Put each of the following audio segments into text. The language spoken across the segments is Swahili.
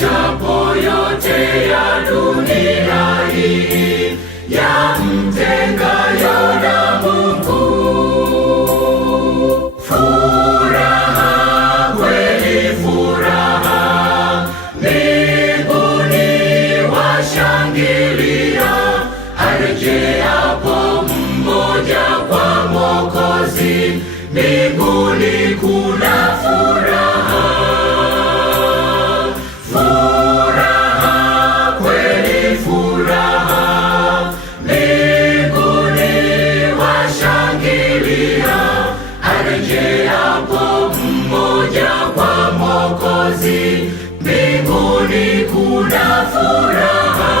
Achapo yote ya dunia hii yamtengayo na Mungu, furaha kweli, furaha mbinguni washangilia, arejeapo mmoja kwa Mwokozi, mbinguni kuna furaha. Arejeapo mmoja kwa Mwokozi, mbinguni kuna furaha.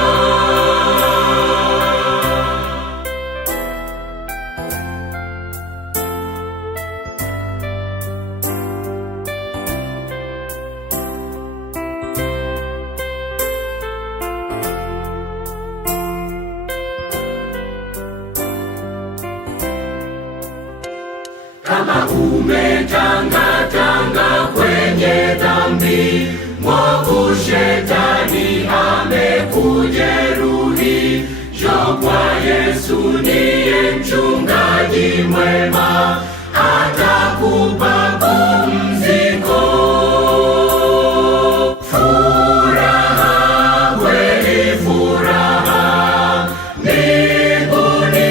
Kama umetangatanga kwenye dhambi, mwovu Shetani amekujeruhi, njoo kwa Yesu, niye mchungaji mwema, atakupa pumziko. Furaha kweli, furaha mbinguni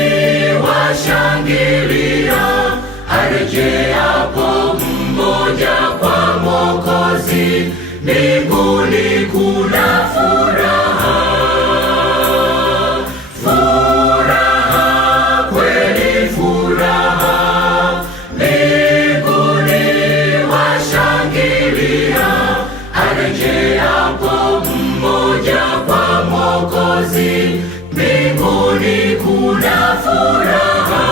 washangilia, arejeapo mmoja kwa Mwokozi, mbinguni kuna furaha. Furaha kweli, furaha mbinguni washangilia, arejeapo mmoja kwa Mwokozi, mbinguni kuna furaha.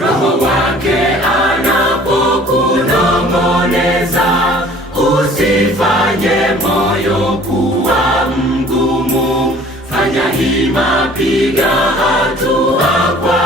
Roho wake anapokunong'oneza, usifanye moyo kuwa mgumu. Fanya hima, piga hatua kwa